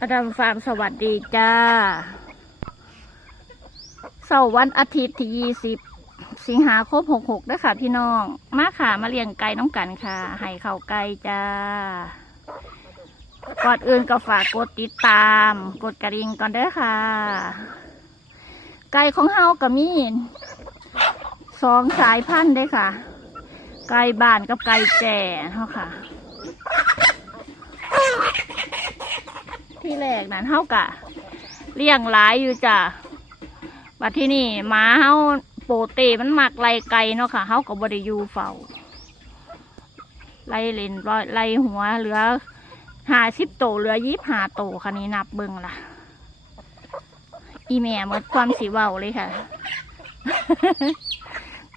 อาจารย์ฟาร์มสวัสดีจ้า เสาร์วันอาทิตย์ที่ยี่สิบสิงหาคมหกหกด้วยค่ะพี่น้อง มาค่ะมาเลี้ยงไก่น้องกันค่ะ ให้เข่าไก่จ้า ก่อนอื่นก็ฝากกดติดตาม กดกระดิ่งก่อนเด้อค่ะ ไก่ของเฮาก็มีสองสายพันธุ์เด้อค่ะ ไก่บ้านกับไก่แจ่เฮาค่ะ ที่แรกนั้นเฮากะเลี้ยงหลายอยู่จ้ะบัดที่นี่หมาเฮาโปเตมันมักไล่ไก่เนาะค่ะเฮาก็บ่ได้อยู่เฝ้าไล่เล่นร้อยไล่หัวเหลือห้าสิบโตวเหลือยี่ห้าโตวคันนี้นับเบิ่งล่ะอีแม่หมดความสิเว้าเลยค่ะ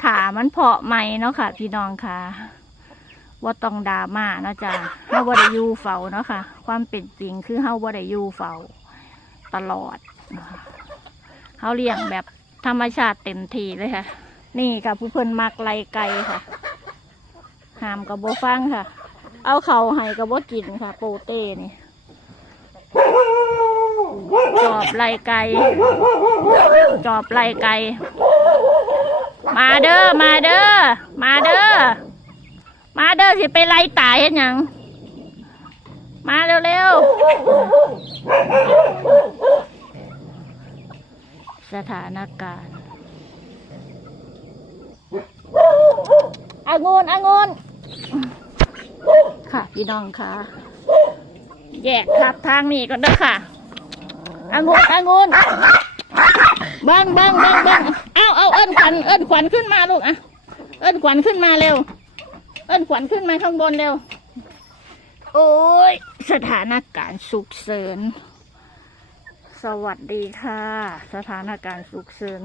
ถามันเพาะใหม่เนาะค่ะ พี่น้องค่ะ ว่าต้องดราม่าเนาะจ้ะาบ่ได้อยู่เฝ้าเนาะค่ะ ความเป็นจริงคือเฮาบ่ได้อยู่เฝ้าตลอดเฮาเลี้ยงแบบธรรมชาติเต็มทีเลยค่ะ นี่ค่ะ ผู้เพิ่นมักไล่ไก่ค่ะหามกับโบฟังค่ะ เอาเขาให้กับโบกินค่ะ โปเต้นี่จอบไล่ไก่จอบไล่ไก่มาเด้อ มาเด้อ มาเด้อ มาเด้อสิไปไล่ตายเห็นยัง มาเร็วๆ สถานการณ์อางนอางนค่ะ พี่น้องค่ะ แยกครับทางนี้ก็ได้อค่ะอางนอางนเบังเบังเบังเบังเอาเอาเอิ้นขวัญเอิ้นขวัญขึ้นมาลูกอะเอิ้นขวัญขึ้นมาเร็ว เอิ้นขวัญขึ้นมาข้างบนเร็ว โอ้ย สถานการณ์สุกเสริญ สวัสดีค่ะ สถานการณ์สุกเสริญ